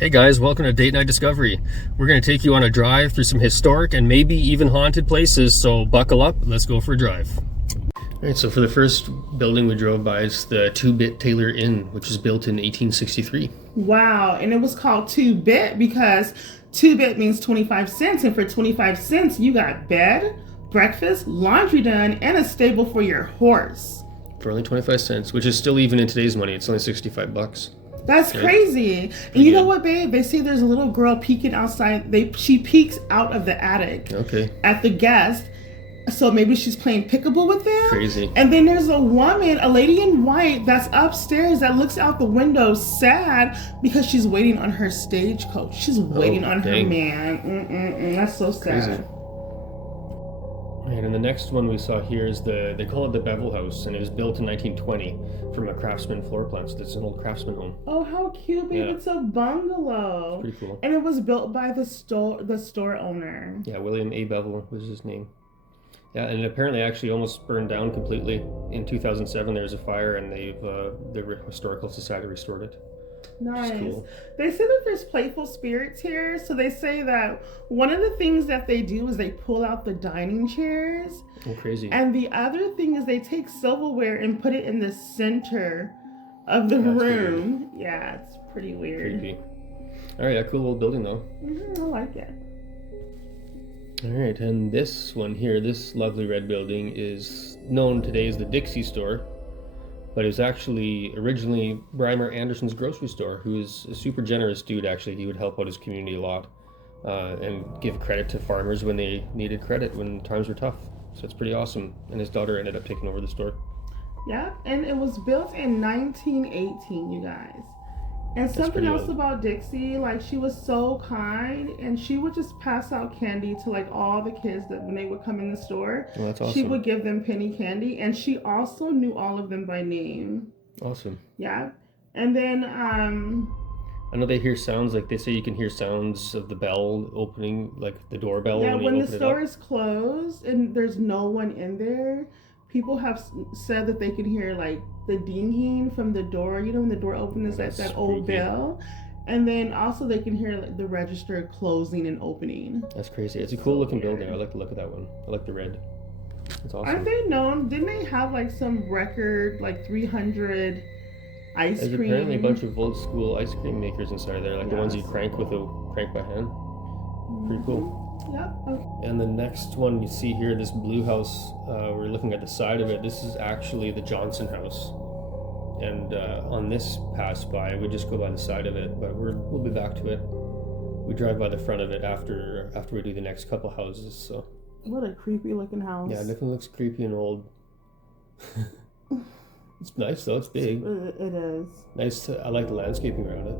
Hey guys, welcome to Date Night Discovery. We're going to take you on a drive through some historic and maybe even haunted places, so buckle up, let's go for a drive. Alright, so for the first building we drove by is the 2-Bit Taylor Inn, which was built in 1863. Wow, and it was called 2-Bit because 2-Bit means 25 cents, and for 25 cents you got bed, breakfast, laundry done, and a stable for your horse. For only 25 cents, which is still, even in today's money, it's only 65 bucks. That's crazy. And you know what, babe? They say there's a little girl peeking outside. She peeks out of the attic at the guest. So maybe she's playing peekaboo with them. Crazy. And then there's a woman, a lady in white, that's upstairs that looks out the window sad because she's waiting on her stagecoach. She's waiting on her man. That's so sad. Crazy. And the next one we saw here is they call it the Bevel House, and it was built in 1920 from a craftsman floor plan. So it's an old craftsman home. Oh, how cute, babe. Yeah. It's a bungalow. It's pretty cool. And it was built by the store owner. Yeah, William A. Bevel was his name. Yeah, and it apparently actually almost burned down completely. In 2007, there was a fire, and the Historical Society restored it. Nice. Cool. They say that there's playful spirits here. So they say that one of the things that they do is they pull out the dining chairs. Oh, crazy. And the other thing is they take silverware and put it in the center of the room. Weird. Yeah, it's pretty weird. Creepy. All right, a cool old building though. I like it. All right, and this one here, this lovely red building, is known today as the Dixie Store. But it was actually originally Brymer Anderson's grocery store, who is a super generous dude, actually. He would help out his community a lot and give credit to farmers when they needed credit, when times were tough. So it's pretty awesome. And his daughter ended up taking over the store. Yeah, and it was built in 1918, you guys. And something else about Dixie, like, she was so kind, and she would just pass out candy to, like, all the kids that when they would come in the store. Oh, that's awesome. She would give them penny candy, and she also knew all of them by name. Awesome. Yeah. And then, I know they hear sounds, like they say you can hear sounds of the bell opening, like the doorbell. Yeah, when the open store is closed and there's no one in there, people have said that they can hear, like, the dinging from the door. You know, when the door opens, that old bell. And then also they can hear, like, the register closing and opening. That's crazy. It's a cool looking building. I like the look of that one. I like the red. It's awesome. Aren't they known? Didn't they have, like, some record, like 300 ice cream? There's apparently a bunch of old school ice cream makers inside there, like the ones you crank by hand. Pretty cool. Yep. And the next one you see here, this blue house, we're looking at the side of it. This is actually the Johnson house. And on this pass by, we just go by the side of it, but we'll be back to it. We drive by the front of it after we do the next couple houses. So. What a creepy looking house. Yeah, it definitely looks creepy and old. It's nice though, it's big. It is. Nice, I like the landscaping around it.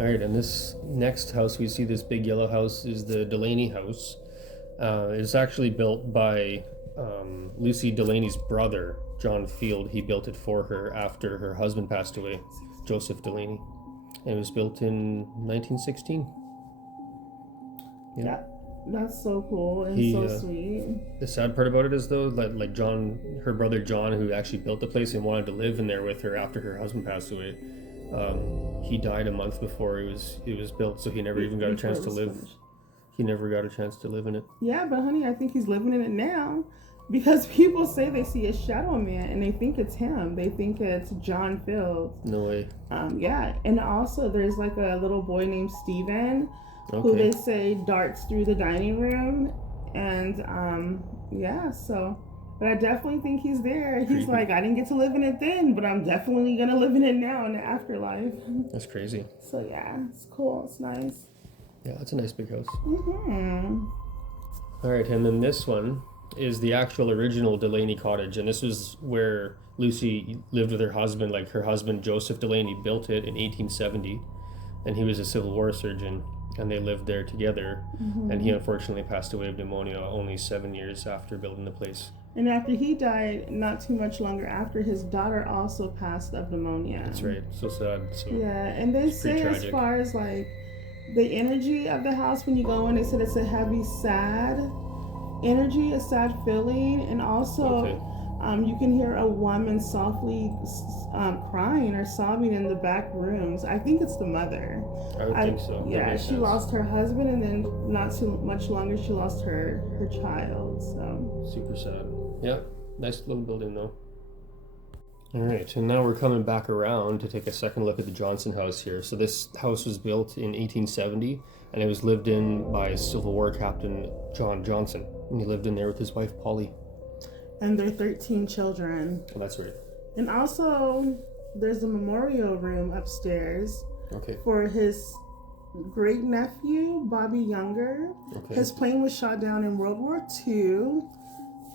Alright, and this next house, we see this big yellow house, is the Delaney house. It's actually built by Lucy Delaney's brother, John Field. He built it for her after her husband passed away, Joseph Delaney. And it was built in 1916. Yeah. That's so cool and so sweet. The sad part about it is, though, like John, her brother John, who actually built the place and wanted to live in there with her after her husband passed away, he died a month before it was built, so he never even got a chance to live. He never got a chance to live in it. Yeah, but honey, I think he's living in it now, because people say they see a shadow man and they think it's him. They think it's John Fields. No way. Yeah, and also there's like a little boy named Steven. Who they say darts through the dining room, and but I definitely think he's there. He's creepy. Like, I didn't get to live in it then, but I'm definitely gonna live in it now in the afterlife. That's crazy. So yeah, it's cool. It's nice. Yeah, it's a nice big house. Mm-hmm. All right, and then this one is the actual original Delaney cottage, and this was where Lucy lived with her husband. Like, her husband Joseph Delaney built it in 1870, and he was a Civil War surgeon. And they lived there together, and he unfortunately passed away of pneumonia only 7 years after building the place. And after he died, not too much longer after, his daughter also passed of pneumonia. That's right. So sad. So yeah, and they say as far as like the energy of the house when you go in, they said it's a heavy, sad energy, a sad feeling, and also You can hear a woman softly crying or sobbing in the back rooms. I think it's the mother. I would think so. Yeah, she lost her husband, and then not too much longer, she lost her child. So super sad. Yep, nice little building though. All right, and now we're coming back around to take a second look at the Johnson house here. So this house was built in 1870, and it was lived in by Civil War Captain John Johnson, and he lived in there with his wife Polly. And their 13 children. Oh, that's right. And also, there's a memorial room upstairs for his great nephew, Bobby Younger. Okay. His plane was shot down in World War II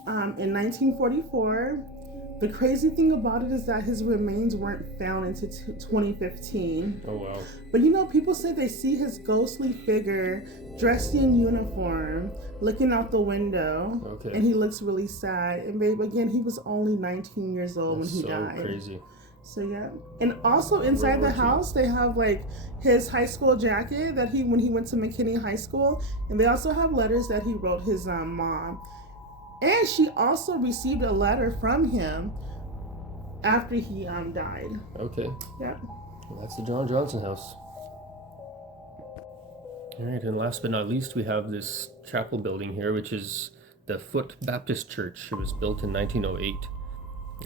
in 1944. The crazy thing about it is that his remains weren't found until 2015. Oh, wow. But you know, people say they see his ghostly figure dressed in uniform looking out the window. Okay. And he looks really sad. And babe, again, he was only 19 years old when he died. So crazy. So yeah. And also inside the house, they have like his high school jacket that when he went to McKinney High School. And they also have letters that he wrote his mom. And she also received a letter from him after he died. Okay. Yeah. Well, that's the John Johnson house. All right, and last but not least, we have this chapel building here, which is the Foot Baptist Church. It was built in 1908,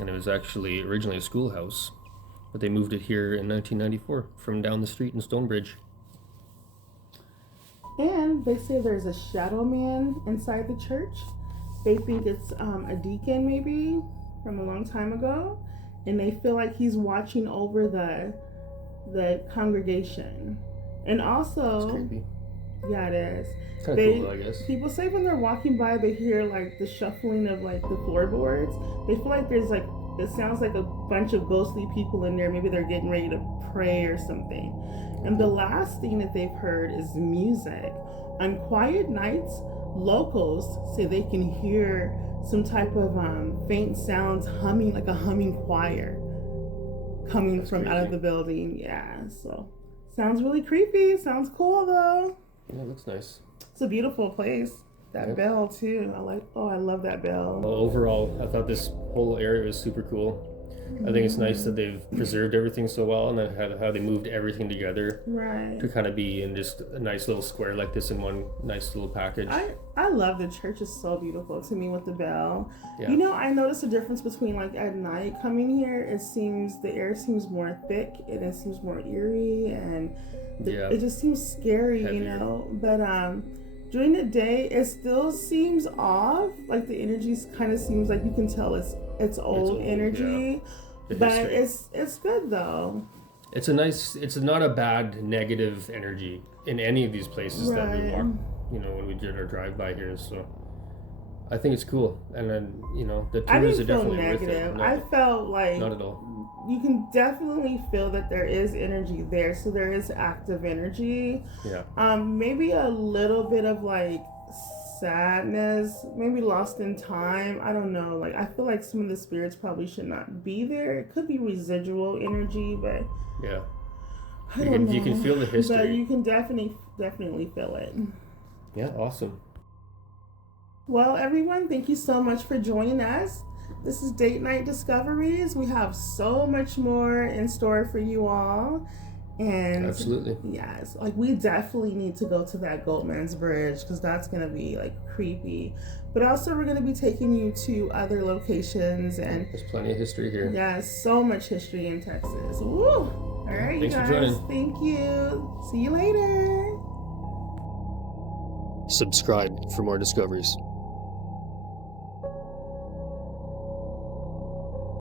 and it was actually originally a schoolhouse, but they moved it here in 1994 from down the street in Stonebridge. And they say there's a shadow man inside the church. They think it's a deacon maybe from a long time ago, and they feel like he's watching over the congregation. And also, it's creepy. Yeah, it is. Kind of cool, I guess. People say when they're walking by, they hear like the shuffling of like the floorboards. They feel like there's like, it sounds like a bunch of ghostly people in there. Maybe they're getting ready to pray or something. And the last thing that they've heard is music. On quiet nights, locals say they can hear some type of faint sounds humming, like a humming choir coming from out of the building. Yeah, so sounds really creepy. Sounds cool though. Yeah, it looks nice. It's a beautiful place. That bell too. I love that bell. Well, overall, I thought this whole area was super cool. I think it's nice that they've preserved everything so well, and then how they moved everything together to kind of be in just a nice little square like this in one nice little package. I love the church. It's so beautiful to me with the bell. Yeah. You know, I noticed a difference between like at night coming here. It seems the air seems more thick and it seems more eerie, and it just seems scary, heavier. You know. But during the day, it still seems off. Like the energy kind of seems like you can tell it's old energy. Yeah. But it's good though. It's not a bad negative energy in any of these places that we walk, you know, when we did our drive by here. So I think it's cool. And then, you know, the tours are definitely worth it. No, I felt like not at all. You can definitely feel that there is energy there. So there is active energy. Yeah. Maybe a little bit of like sadness, maybe lost in time. I don't know. Like I feel like some of the spirits probably should not be there. It could be residual energy, but yeah, you can feel the history. But you can definitely feel it. Yeah, awesome. Well, everyone, thank you so much for joining us. This is Date Night Discoveries. We have so much more in store for you all. And absolutely, yes, like we definitely need to go to that Goatman's Bridge because that's gonna be like creepy. But also we're gonna be taking you to other locations, and there's plenty of history here. Yeah, so much history in Texas. Woo! All right, thanks you guys. For joining. Thank you. See you later. Subscribe for more discoveries.